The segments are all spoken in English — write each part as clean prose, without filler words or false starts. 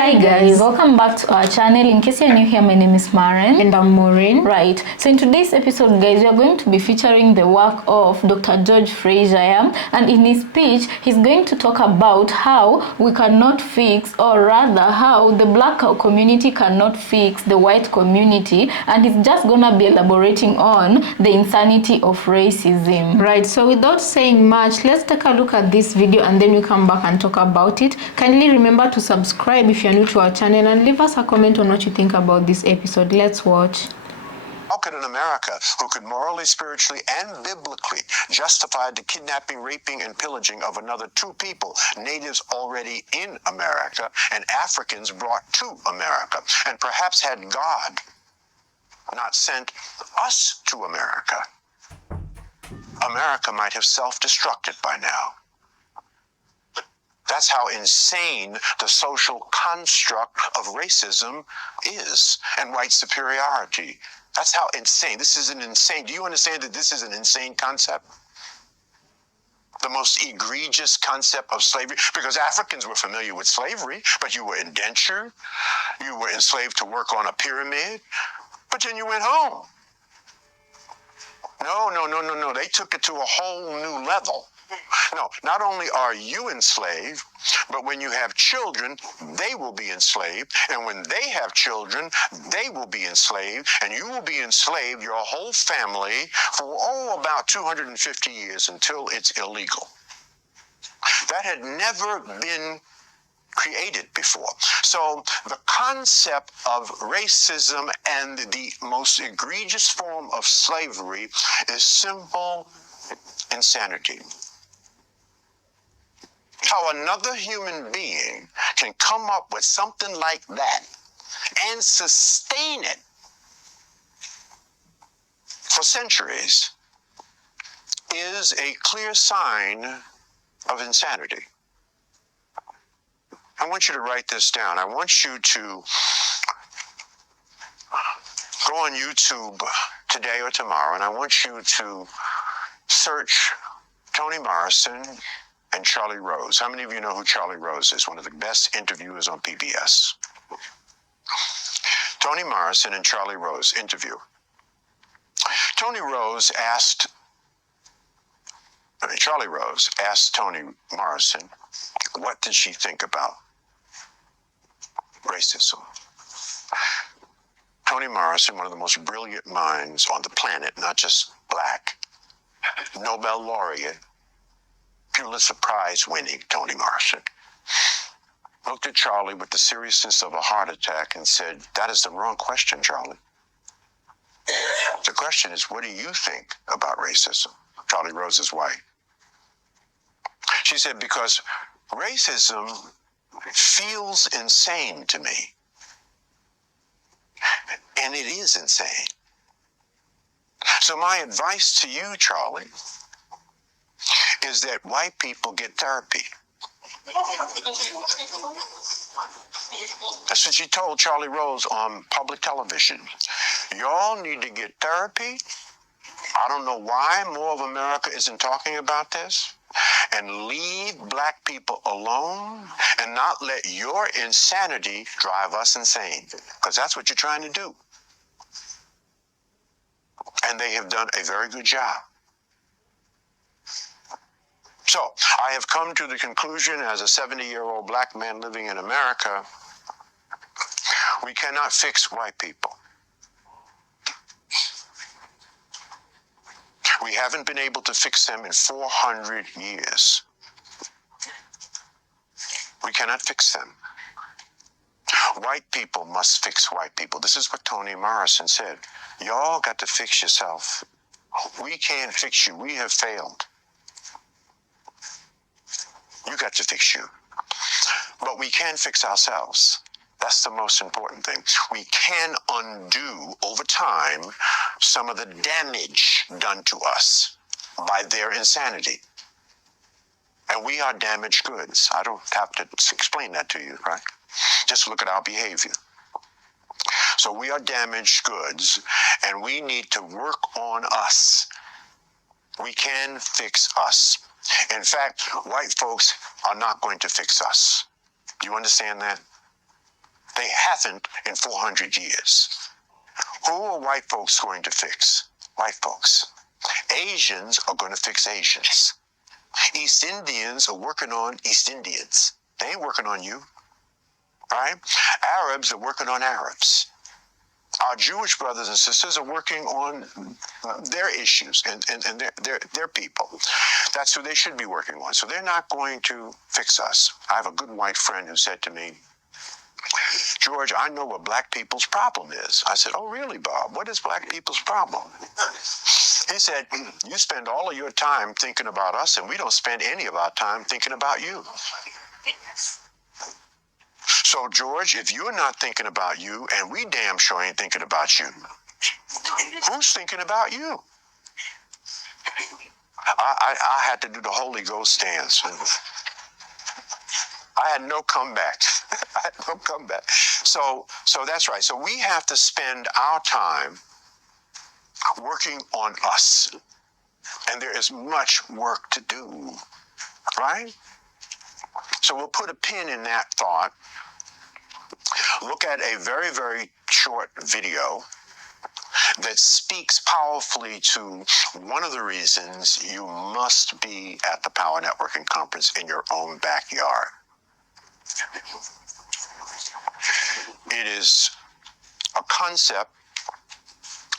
Hi guys, welcome back to our channel. In case you're new here, my name is Maren. And I'm Maureen. Right, so in today's episode guys, we are going to be featuring the work of Dr. George Fraser, and in his speech, he's going to talk about how we cannot fix, or rather how the black community cannot fix the white community, and he's just gonna be elaborating on the insanity of racism. Right, so without saying much, let's take a look at this video and then we come back and talk about it. Kindly remember to subscribe if you're new to our channel and leave us a comment on what you think about this episode. Let's watch. How could an America who could morally, spiritually, and biblically justify the kidnapping, raping, and pillaging of another two people, natives already in America and Africans brought to America, and perhaps had God not sent us to America, America might have self-destructed by now. That's how insane the social construct of racism is, and white superiority. That's how insane. This is an insane. Do you understand that this is an insane concept? The most egregious concept of slavery, because Africans were familiar with slavery, but you were indentured, you were enslaved to work on a pyramid, but then you went home. No. They took it to a whole new level. No, not only are you enslaved, but when you have children, they will be enslaved. And when they have children, they will be enslaved. And you will be enslaved, your whole family, for, about 250 years until it's illegal. That had never been created before. So the concept of racism and the most egregious form of slavery is simple insanity. How another human being can come up with something like that and sustain it for centuries is a clear sign of insanity. I want you to write this down. I want you to go on YouTube today or tomorrow, and I want you to search Toni Morrison and Charlie Rose. How many of you know who Charlie Rose is? One of the best interviewers on PBS. Toni Morrison and Charlie Rose interview. Charlie Rose asked Toni Morrison, what did she think about racism? Toni Morrison, one of the most brilliant minds on the planet, not just black, Nobel laureate, Pulitzer Prize winning Toni Morrison, looked at Charlie with the seriousness of a heart attack and said, that is the wrong question, Charlie. The question is, what do you think about racism? Charlie Rose is white. She said, because racism feels insane to me. And it is insane. So my advice to you, Charlie, is that white people get therapy. That's what she told Charlie Rose on public television. Y'all need to get therapy. I don't know why more of America isn't talking about this. And leave black people alone and not let your insanity drive us insane. Because that's what you're trying to do. And they have done a very good job. So, I have come to the conclusion as a 70-year-old black man living in America, we cannot fix white people. We haven't been able to fix them in 400 years. We cannot fix them. White people must fix white people. This is what Toni Morrison said. Y'all got to fix yourself. We can't fix you. We have failed. You got to fix you. But we can fix ourselves. That's the most important thing. We can undo over time some of the damage done to us by their insanity. And we are damaged goods. I don't have to explain that to you, right? Just look at our behavior. So we are damaged goods, and we need to work on us. We can fix us. In fact, white folks are not going to fix us. Do you understand that? They haven't in 400 years. Who are white folks going to fix? White folks. Asians are going to fix Asians. East Indians are working on East Indians. They ain't working on you, right? Arabs are working on Arabs. Our Jewish brothers and sisters are working on their issues and their people. That's who they should be working on. So they're not going to fix us. I have a good white friend who said to me, George, I know what black people's problem is. I said, oh, really, Bob? What is black people's problem? He said, you spend all of your time thinking about us, and we don't spend any of our time thinking about you. So, George, if you're not thinking about you, and we damn sure ain't thinking about you, who's thinking about you? I had to do the Holy Ghost stance. I had no comeback. I had no comeback. So that's right. So we have to spend our time working on us. And there is much work to do, right? So we'll put a pin in that thought. Look at a very, very short video that speaks powerfully to one of the reasons you must be at the Power Networking Conference in your own backyard. It is a concept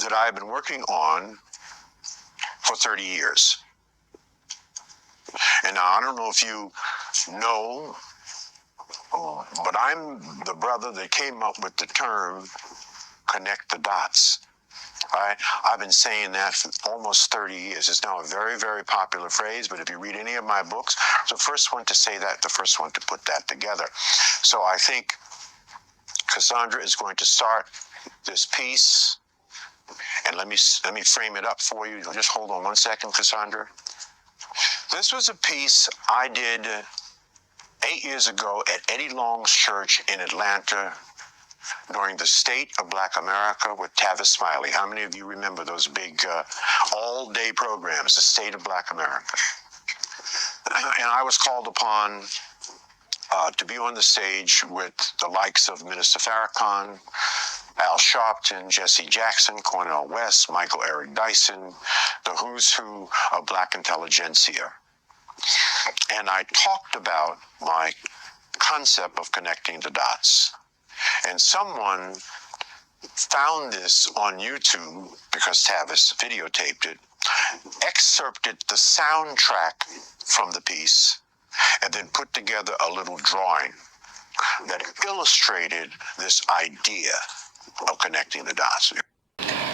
that I've been working on for 30 years. And now, I don't know if you know, but I'm the brother that came up with the term connect the dots. Right? I've been saying that for almost 30 years. It's now a very, very popular phrase, but if you read any of my books, the first one to say that, the first one to put that together. So I think Cassandra is going to start this piece, and let me frame it up for you. Just hold on one second, Cassandra. This was a piece I did 8 years ago at Eddie Long's church in Atlanta during the State of Black America with Tavis Smiley. How many of you remember those big all-day programs, the State of Black America? And I was called upon to be on the stage with the likes of Minister Farrakhan, Al Sharpton, Jesse Jackson, Cornel West, Michael Eric Dyson, the who's who of Black intelligentsia. And I talked about my concept of connecting the dots. And someone found this on YouTube because Tavis videotaped it, excerpted the soundtrack from the piece, and then put together a little drawing that illustrated this idea of connecting the dots.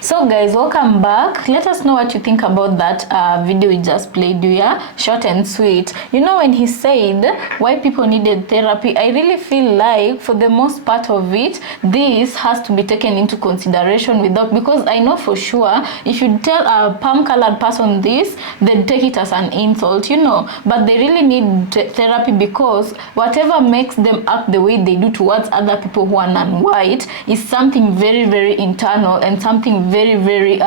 So guys, welcome back. Let us know what you think about that video we just played here. Short and sweet. You know, when he said why people needed therapy, I really feel like for the most part of it, this has to be taken into consideration because I know for sure if you tell a palm-colored person this, they'd take it as an insult, you know. But they really need therapy because whatever makes them act the way they do towards other people who are non-white is something very, very internal and something very, very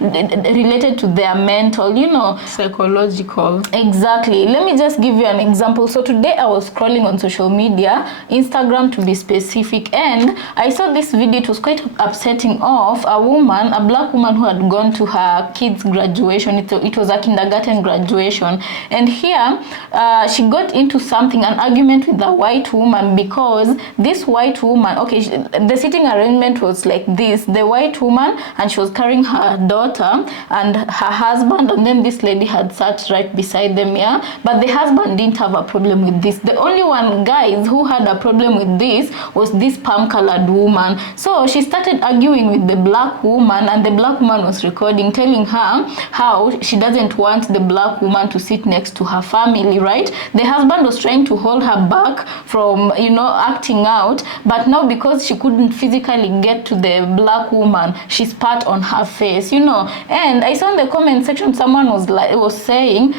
related to their mental, you know, psychological. Exactly. Let me just give you an example. So today I was scrolling on social media, Instagram to be specific, and I saw this video. It was quite upsetting of a woman, a black woman who had gone to her kids' graduation. It was a kindergarten graduation, and here she got into something, an argument with a white woman, because this white woman, okay, the sitting arrangement was like this: the white woman, and she was carrying her daughter and her husband, and then this lady had sat right beside them, yeah. But the husband didn't have a problem with this. The only one, guys, who had a problem with this was this palm-colored woman. So she started arguing with the black woman, and the black woman was recording, telling her how she doesn't want the black woman to sit next to her family, right? The husband was trying to hold her back from, you know, acting out, but now because she couldn't physically get to the black woman, she spat on her face, you know. And I saw in the comment section someone was saying,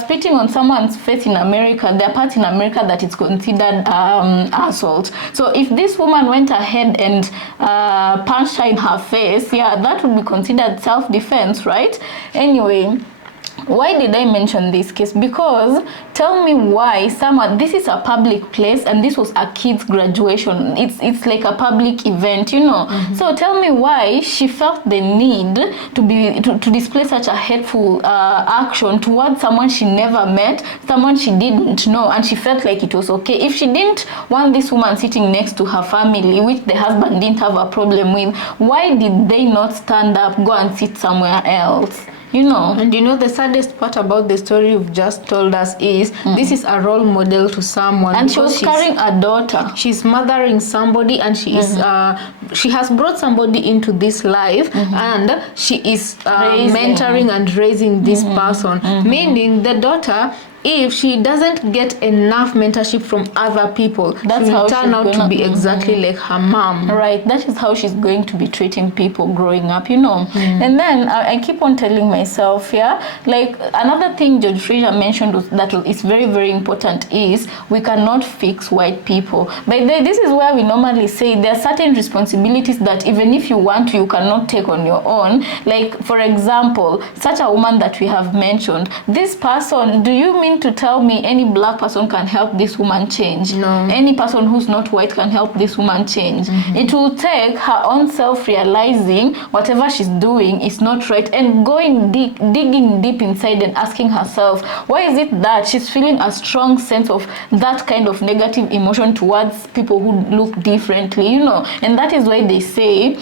spitting on someone's face in America, there are parts in America that it's considered assault. So if this woman went ahead and punched her in her face, yeah, that would be considered self-defense, right? Anyway, Why did I mention this case? Because tell me why this is a public place and this was a kid's graduation. It's like a public event, you know. So tell me why she felt the need to display such a hateful action towards someone she never met, someone she didn't know, and she felt like it was okay. If she didn't want this woman sitting next to her family, which the husband didn't have a problem with, why did they not stand up, go and sit somewhere else? You know. And you know, the saddest part about the story you've just told us is this is a role model to someone. And she was carrying a daughter. She's mothering somebody, and she is she has brought somebody into this life, and she is mentoring and raising this person. Meaning the daughter, if she doesn't get enough mentorship from other people, that's she will how turn out to be exactly like her mom. Right, that is how she's going to be treating people growing up, you know. And then I keep on telling myself, like another thing Judge Fraser mentioned that is very, very important is we cannot fix white people. But this is where we normally say there are certain responsibilities that even if you want to, you cannot take on your own. Like, for example, such a woman that we have mentioned, this person, do you mean to tell me any black person can help this woman change? No. Any person who's not white can help this woman change. It will take her own self realizing whatever she's doing is not right and going deep, digging deep inside and asking herself, why is it that she's feeling a strong sense of that kind of negative emotion towards people who look differently, you know? And that is why they say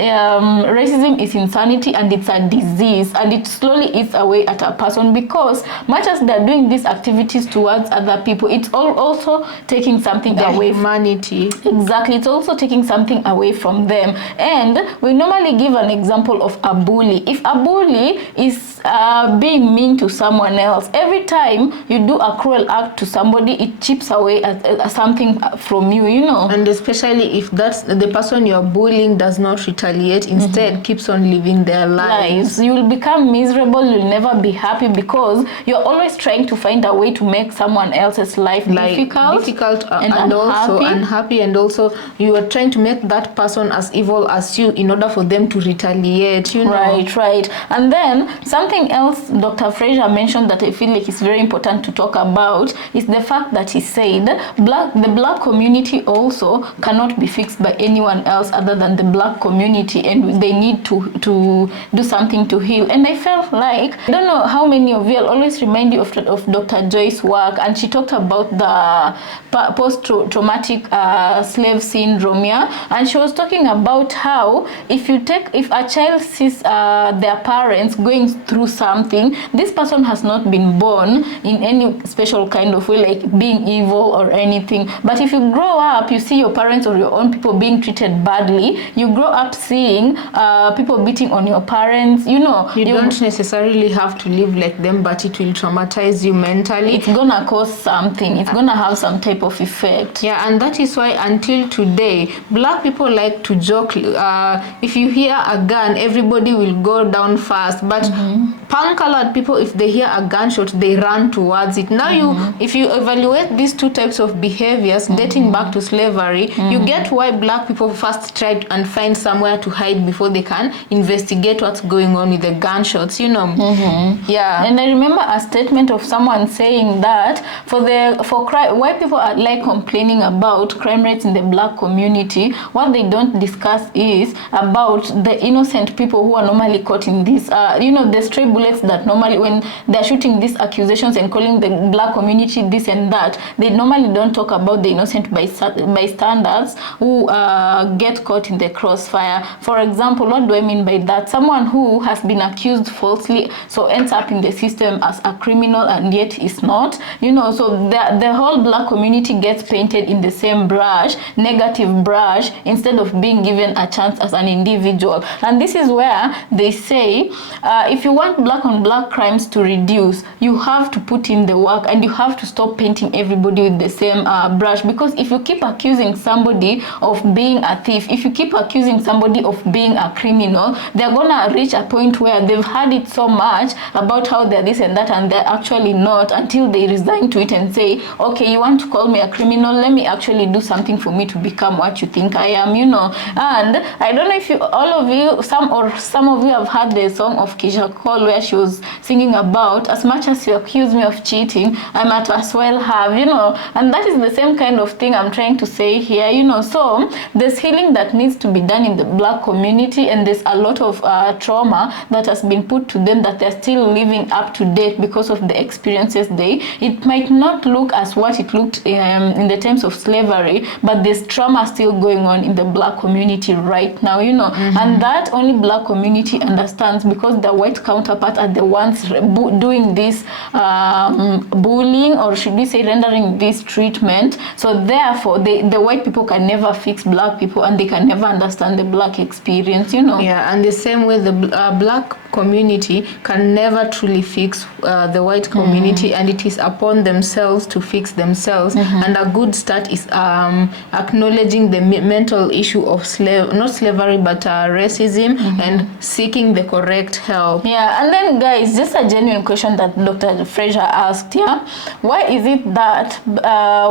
racism is insanity and it's a disease, and it slowly eats away at a person, because much as they're doing these activities towards other people, it's also taking something away from humanity. Exactly, it's also taking something away from them. And we normally give an example of a bully. If a bully is being mean to someone else, every time you do a cruel act to somebody, it chips away at something from you, you know. And especially if that's the person you're bullying does not retaliate, instead keeps on living their lives. You will become miserable, you'll never be happy, because you're always trying to find a way to make someone else's life difficult and also unhappy, and also you are trying to make that person as evil as you in order for them to retaliate, you know. Right. And then something else Dr. Fraser mentioned that I feel like is very important to talk about is the fact that he said the black community also cannot be fixed by anyone else other than the black community, and they need to do something to heal. And I felt like, I don't know how many of you, I'll always remind you of Dr. Joyce's work, and she talked about the post-traumatic slave syndrome, and she was talking about how if a child sees their parents going through something, this person has not been born in any special kind of way, like being evil or anything. But if you grow up, you see your parents or your own people being treated badly, you grow up seeing people beating on your parents, you know. You don't necessarily have to live like them, but it will traumatize you mentally. It's gonna cause something. It's gonna have some type of effect. Yeah, and that is why until today, black people like to joke. If you hear a gun, everybody will go down fast. But pan-colored people, if they hear a gunshot, they run towards it. Now if you evaluate these two types of behaviors, dating back to slavery, you get why black people first tried and find somewhere to hide before they can investigate what's going on with the gunshots, you know. Yeah. And I remember a statement of someone saying that why people are like complaining about crime rates in the black community, what they don't discuss is about the innocent people who are normally caught in this, the stray bullets that normally, when they're shooting these accusations and calling the black community this and that, they normally don't talk about the innocent bystanders who get caught in the crossfire. For example, what do I mean by that? Someone who has been accused falsely, so ends up in the system as a criminal and yet is not, you know. So the whole black community gets painted in the same brush, negative brush, instead of being given a chance as an individual. And this is where they say if you want black on black crimes to reduce, you have to put in the work and you have to stop painting everybody with the same brush. Because if you keep accusing somebody of being a thief, if you keep accusing somebody of being a criminal, they're gonna reach a point where they've had it so much about how they're this and that, and they're actually not, until they resign to it and say, okay, you want to call me a criminal, let me actually do something for me to become what you think I am, you know. And I don't know if some of you have heard the song of Keisha Cole, where where she was singing about, as much as you accuse me of cheating, I might as well have, you know, and that is the same kind of thing I'm trying to say here, you know. So there's healing that needs to be done in the Black community, and there's a lot of trauma that has been put to them that they're still living up to date because of the experiences it might not look as what it looked in the times of slavery, but there's trauma still going on in the Black community right now, you know. And that only Black community understands, because the white counterpart are the ones doing this bullying, or should we say rendering this treatment. So therefore the white people can never fix Black people, and they can never understand the Black experience, you know. Yeah, and the same way the Black community can never truly fix the white community, and it is upon themselves to fix themselves. And a good start is acknowledging the mental issue of not slavery but racism, and seeking the correct help. Yeah, and then guys, just a genuine question that Dr. Fraser asked, yeah, why is it that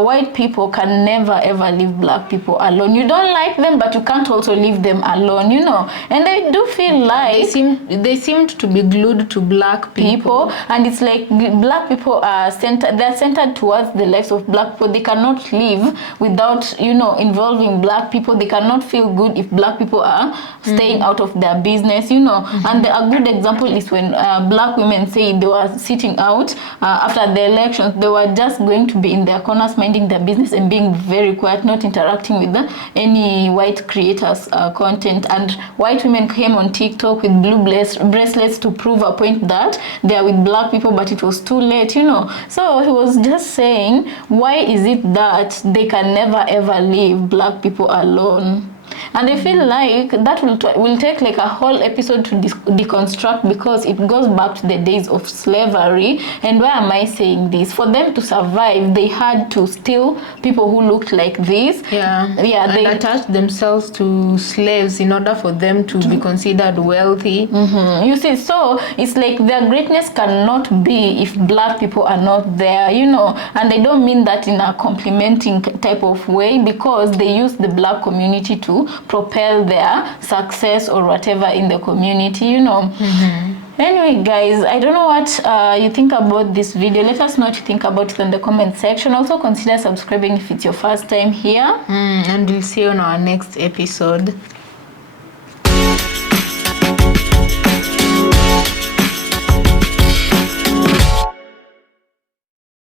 white people can never ever leave Black people alone? You don't like them, but you can't also leave them alone, you know. And I do feel like they seemed to be glued to Black people, and it's like Black people are centered towards the lives of Black people. They cannot live without, you know, involving Black people. They cannot feel good if Black people are staying out of their business, you know. And a good example is when Black women say they were sitting out after the elections. They were just going to be in their corners, minding their business and being very quiet, not interacting with any white creators content. And white women came on TikTok with blue bracelets to prove a point that they are with Black people, but it was too late, you know. So he was just saying, why is it that they can never ever leave Black people alone? And I feel like that will take like a whole episode to deconstruct, because it goes back to the days of slavery. And why am I saying this? For them to survive, they had to steal people who looked like this. They attached themselves to slaves in order for them to be considered wealthy. You see, so it's like their greatness cannot be if Black people are not there, you know. And I don't mean that in a complimenting type of way, because they use the Black community to propel their success or whatever in the community, you know. Anyway guys, I don't know what you think about this video. Let us know what you think about it in the comment section. Also consider subscribing if it's your first time here. And we'll see you on our next episode.